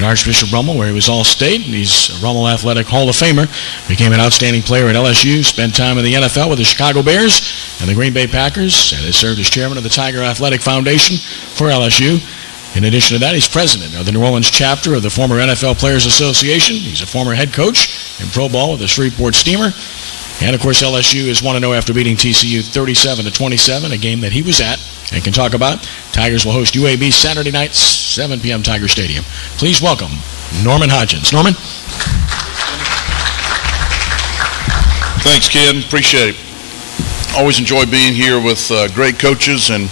in Archbishop Rummel, where he was All-State. He's a Rummel Athletic Hall of Famer. Became an outstanding player at LSU. Spent time in the NFL with the Chicago Bears and the Green Bay Packers, and has served as chairman of the Tiger Athletic Foundation for LSU. In addition to that, he's president of the New Orleans chapter of the former NFL Players Association. He's a former head coach in pro ball with the Shreveport Steamer. And, of course, LSU is 1-0 after beating TCU 37-27, a game that he was at and can talk about. Tigers will host UAB Saturday night, 7 p.m. Tiger Stadium. Please welcome Norman Hodgins. Norman? Thanks, Ken. Appreciate it. Always enjoy being here with great coaches, and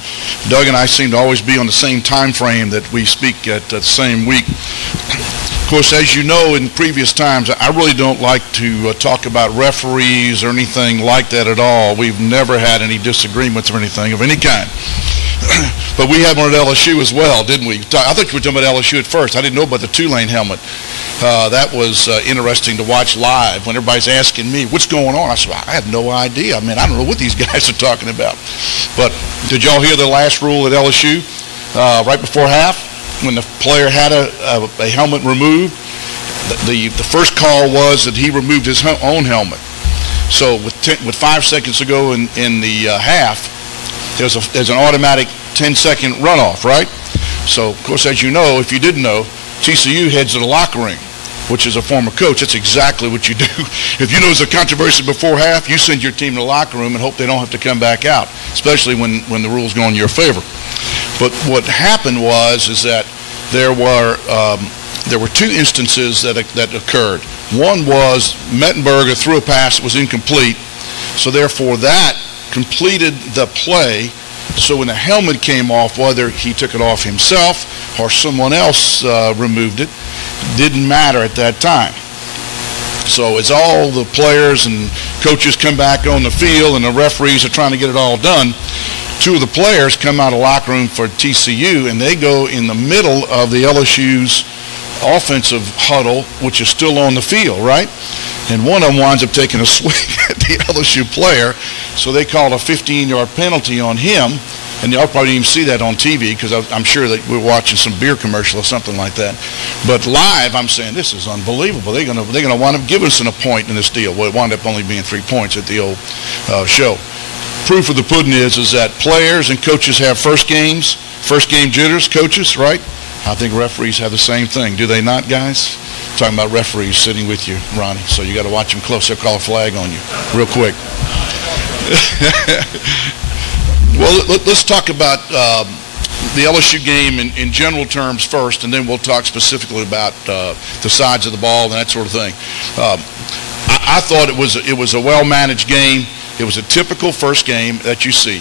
Doug and I seem to always be on the same time frame that we speak at the same week. Of course, as you know, in previous times, I really don't like to talk about referees or anything like that at all. We've never had any disagreements or anything of any kind. But we had one at LSU as well, didn't we? I thought you were talking about LSU at first. I didn't know about the Tulane helmet. That was interesting to watch live when everybody's asking me, what's going on? I said, I have no idea. I mean, I don't know what these guys are talking about. But did y'all hear the last rule at LSU right before half when the player had a helmet removed? The first call was that he removed his own helmet. So with 5 seconds to go in the half, there's an automatic 10-second runoff, right? So, of course, as you know, if you didn't know, TCU heads to the locker room, which is a former coach. That's exactly what you do. If you know there's a controversy before half, you send your team to the locker room and hope they don't have to come back out, especially when the rules go in your favor. But what happened is that there were two instances that occurred. One was Mettenberger threw a pass that was incomplete, so therefore that completed the play. So when the helmet came off, whether he took it off himself or someone else removed it, didn't matter at that time. So as all the players and coaches come back on the field and the referees are trying to get it all done, two of the players come out of the locker room for TCU, and they go in the middle of the LSU's offensive huddle, which is still on the field, right? And one of them winds up taking a swing at the LSU player, so they called a 15-yard penalty on him. And y'all probably didn't even see that on TV because I'm sure that we're watching some beer commercial or something like that. But live, I'm saying this is unbelievable. They're gonna wind up giving us a point in this deal. Well, it wound up only being 3 points at the old show. Proof of the pudding is that players and coaches have first game jitters. Coaches, right? I think referees have the same thing. Do they not, guys? Talking about referees sitting with you, Ronnie. So you got to watch them close. They'll call a flag on you real quick. Well, let's talk about the LSU game in general terms first, and then we'll talk specifically about the sides of the ball and that sort of thing. I thought it was a well-managed game. It was a typical first game that you see.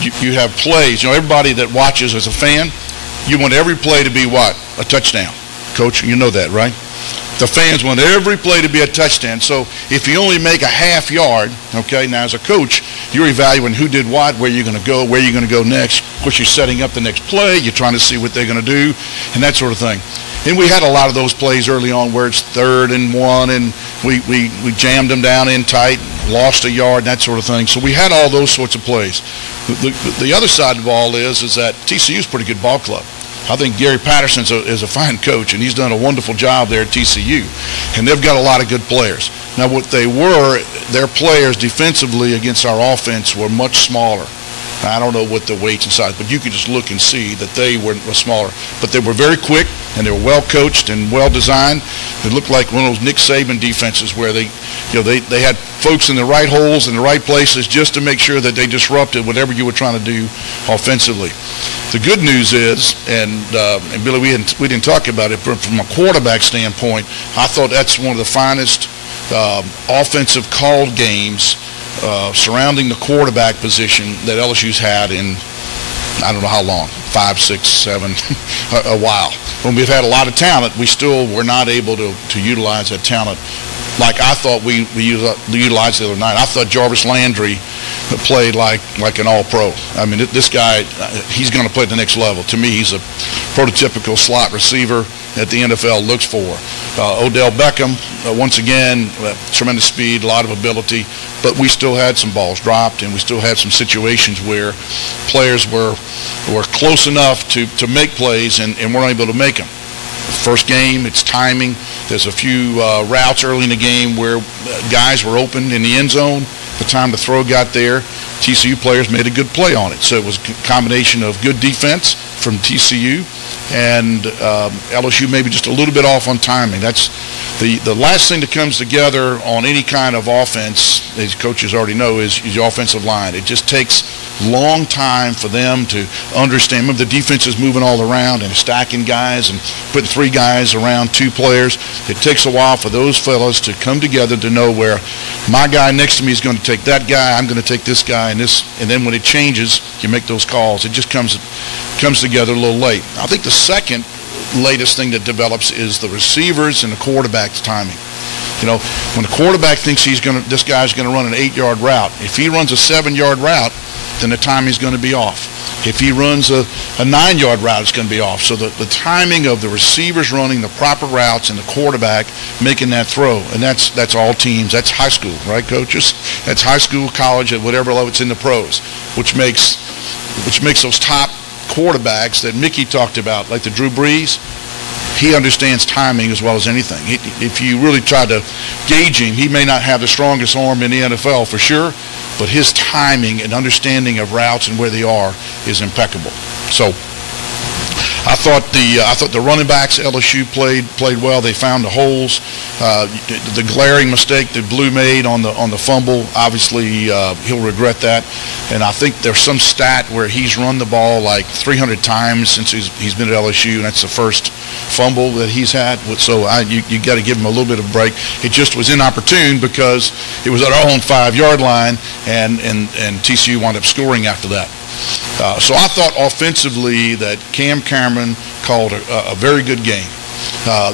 You have plays. You know, everybody that watches as a fan, you want every play to be what? A touchdown. Coach, you know that, right? The fans want every play to be a touchdown. So if you only make a half yard, okay, now as a coach, you're evaluating who did what, where you're going to go, where you're going to go next. Of course, you're setting up the next play. You're trying to see what they're going to do and that sort of thing. And we had a lot of those plays early on where it's 3rd and 1, and we jammed them down in tight, lost a yard, that sort of thing. So we had all those sorts of plays. The other side of the ball is that TCU's a pretty good ball club. I think Gary Patterson is a fine coach, and he's done a wonderful job there at TCU. And they've got a lot of good players. Now, their players defensively against our offense were much smaller. Now, I don't know what the weights and size, but you can just look and see that they were smaller. But they were very quick, and they were well coached and well designed. It looked like one of those Nick Saban defenses where they had folks in the right holes in the right places just to make sure that they disrupted whatever you were trying to do offensively. The good news is, and Billy, we didn't talk about it, but from a quarterback standpoint, I thought that's one of the finest offensive called games surrounding the quarterback position that LSU's had in, I don't know how long, 5, 6, 7, a while. When we've had a lot of talent, we still were not able to utilize that talent like I thought we utilized the other night. I thought Jarvis Landry played like an all-pro. I mean, this guy, he's going to play at the next level. To me, he's a prototypical slot receiver that the NFL looks for. Odell Beckham, once again, tremendous speed, a lot of ability, but we still had some balls dropped, and we still had some situations where players were close enough to make plays and weren't able to make them. First game, it's timing. There's a few routes early in the game where guys were open in the end zone. The time the throw got there, TCU players made a good play on it. So it was a combination of good defense from TCU and LSU maybe just a little bit off on timing. That's the last thing that comes together on any kind of offense, as coaches already know, is the offensive line. It just takes long time for them to understand. Remember, the defense is moving all around and stacking guys and putting 3 guys around 2 players. It takes a while for those fellas to come together to know where my guy next to me is going to take that guy, I'm going to take this guy, and then when it changes, you make those calls. It just comes together a little late. I think the second latest thing that develops is the receivers and the quarterback's timing. You know, when the quarterback thinks this guy's going to run an 8-yard route, if he runs a 7-yard route, then the timing's going to be off. If he runs a 9-yard route, it's going to be off. So the timing of the receivers running the proper routes and the quarterback making that throw, and that's all teams. That's high school, right, coaches? That's high school, college, at whatever level it's in the pros, which makes those top quarterbacks that Mickey talked about, like the Drew Brees. He understands timing as well as anything. If you really try to gauge him, he may not have the strongest arm in the NFL for sure, but his timing and understanding of routes and where they are is impeccable. So I thought the running backs LSU played well. They found the holes. The glaring mistake that Blue made on the fumble, obviously he'll regret that. And I think there's some stat where he's run the ball like 300 times since he's been at LSU, and that's the first fumble that he's had. So you got to give him a little bit of a break. It just was inopportune because it was at our own 5-yard line, and TCU wound up scoring after that. So I thought offensively that Cam Cameron called a very good game.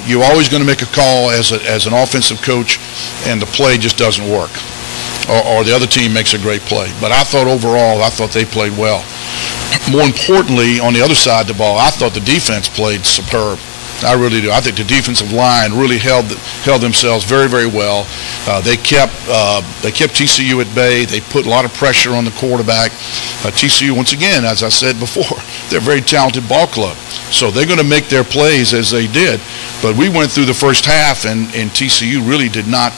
You're always going to make a call as an offensive coach, and the play just doesn't work, or the other team makes a great play. But I thought overall, they played well. More importantly, on the other side of the ball, I thought the defense played superb. I really do. I think the defensive line really held themselves very, very well. They kept TCU at bay. They put a lot of pressure on the quarterback. TCU, once again, as I said before, they're a very talented ball club. So they're going to make their plays as they did. But we went through the first half, and TCU really did not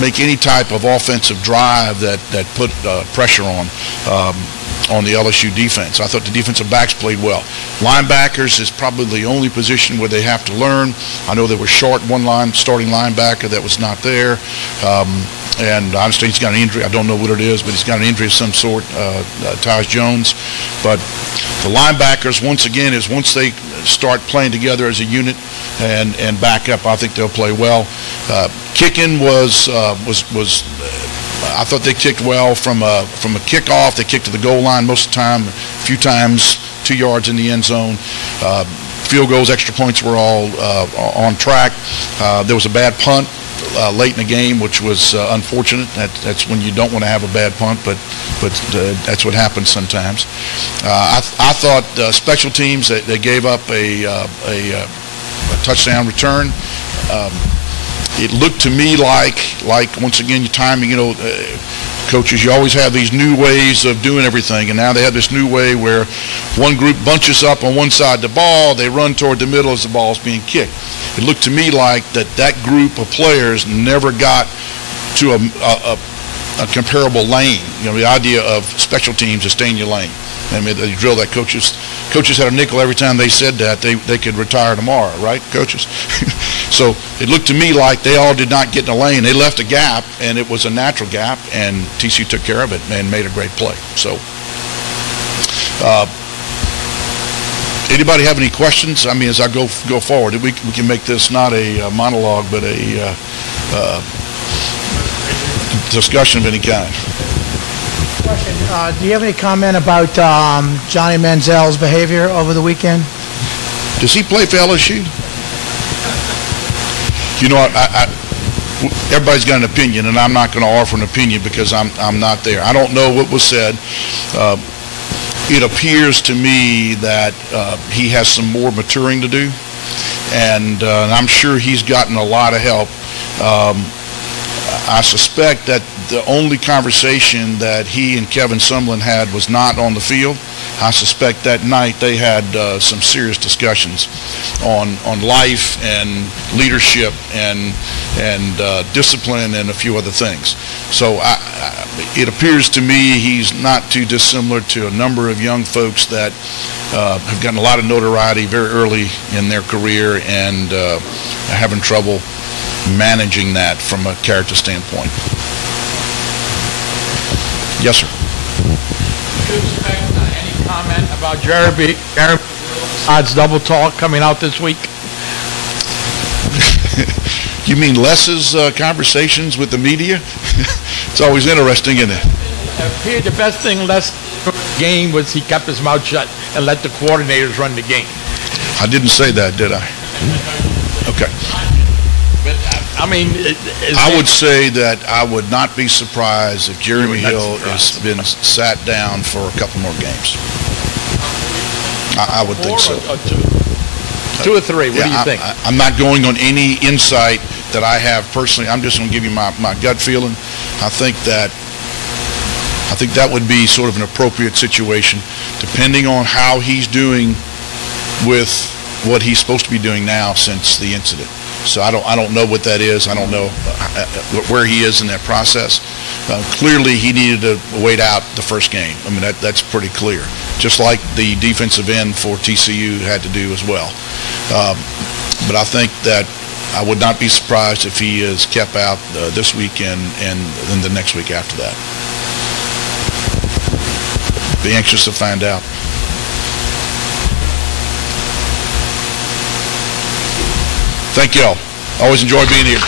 make any type of offensive drive that put pressure on the LSU defense. I thought the defensive backs played well. Linebackers is probably the only position where they have to learn. I know they were short one starting linebacker that was not there. And I understand he's got an injury. I don't know what it is, but he's got an injury of some sort, Taj Jones. But the linebackers, once again, once they start playing together as a unit and back up, I think they'll play well. Kicking was I thought they kicked well from a kickoff. They kicked to the goal line most of the time, a few times 2 yards in the end zone. Field goals, extra points were all on track. There was a bad punt late in the game, which was unfortunate. That's when you don't want to have a bad punt, but that's what happens sometimes. I thought special teams, they gave up a touchdown return. It looked to me like once again, your timing, coaches, you always have these new ways of doing everything, and now they have this new way where one group bunches up on one side of the ball, they run toward the middle as the ball is being kicked. It looked to me like that group of players never got to a comparable lane. The idea of special teams is stay in your lane. I mean, they drill that. Coaches had a nickel every time they said that. They could retire tomorrow, right, coaches? So it looked to me like they all did not get in the lane. They left a gap, and it was a natural gap, and TCU took care of it and made a great play. So anybody have any questions? I mean, as I go forward, we can make this not a monologue, but a discussion of any kind. Do you have any comment about Johnny Manziel's behavior over the weekend? Does he play for LSU? Everybody's got an opinion, and I'm not going to offer an opinion because I'm not there. I don't know what was said. It appears to me that he has some more maturing to do, and I'm sure he's gotten a lot of help. I suspect that the only conversation that he and Kevin Sumlin had was not on the field. I suspect that night they had some serious discussions on life and leadership and discipline and a few other things. So it appears to me he's not too dissimilar to a number of young folks that have gotten a lot of notoriety very early in their career and are having trouble managing that from a character standpoint. Yes, sir. Do you expect any comment about Jeremy Todd's double talk coming out this week? You mean Les's conversations with the media? It's always interesting, isn't it? It appeared the best thing Les did in the game was he kept his mouth shut and let the coordinators run the game. I didn't say that, did I? Okay. But, I mean, I would say that I would not be surprised if Jeremy Hill has been sat down for a couple more games. I would think so. Two or three. What do you think? I'm not going on any insight that I have personally. I'm just going to give you my gut feeling. I think that would be sort of an appropriate situation, depending on how he's doing with what he's supposed to be doing now since the incident. So I don't know what that is. I don't know where he is in that process. Clearly, he needed to wait out the first game. I mean, that's pretty clear. Just like the defensive end for TCU had to do as well. But I think that I would not be surprised if he is kept out this weekend and then the next week after that. Be anxious to find out. Thank you all. Always enjoy being here.